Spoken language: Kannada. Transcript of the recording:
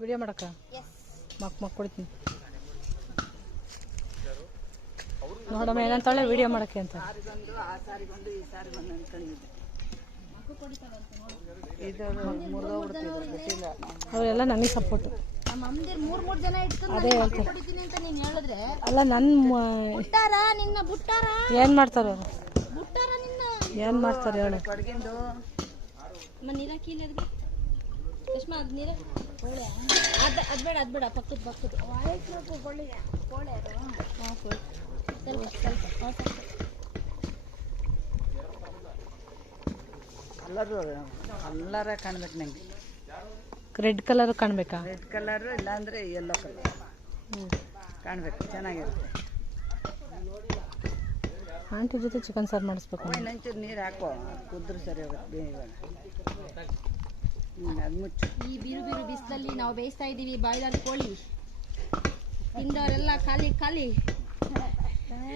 ವಿಡಿಯೋ ಮಾಡಕ್ಕ ಮಕ್ ಕೊಡ್ತೀನಿ ನೋಡಮ್ಮ ಏನಂತಾಳೆ ವಿಡಿಯೋ ಮಾಡಕ್ಕೆ ಅಂತ. ಅವರೆಲ್ಲ ನನಗೆ ಸಪೋರ್ಟು. ಅದೇ ಹೇಳ್ತಾರೆ. ಅಲ್ಲ ನನ್ನ ಏನು ಮಾಡ್ತಾರೆ ಅವರು, ಏನು ಮಾಡ್ತಾರೆ ಹೇಳು. ಅದ್ಬೇಡ ಪಕ್ಕದ ಕಲ್ಲರ ಕಾಣ್ಬೇಕು ನಂಗೆ. ರೆಡ್ ಕಲರ್ ಕಾಣ್ಬೇಕಾ? ರೆಡ್ ಕಲರು ಇಲ್ಲಾಂದ್ರೆ ಯೆಲ್ಲೋ ಕಲರ್ ಕಾಣ್ಬೇಕು, ಚೆನ್ನಾಗಿರುತ್ತೆ. ಆಂಟಿ ಜೊತೆ ಚಿಕನ್ ಸಾರು ಮಾಡಿಸ್ಬೇಕು. ಇನ್ನೊಂಚೂರು ನೀರು ಹಾಕೋ, ಕುದ್ರೆ ಸರಿ ಹೋಗುತ್ತೆ ಬೇಗ. ಅದು ಮುಚ್ಚು. ಈ ಬಿರು ಬಿಸಿಲಲ್ಲಿ ನಾವು ಬೇಯಿಸ್ತಾ ಇದ್ದೀವಿ ಬಾಯ್ಲರ್ ಕೋಳಿ. ತಿಂದವರೆಲ್ಲ ಖಾಲಿ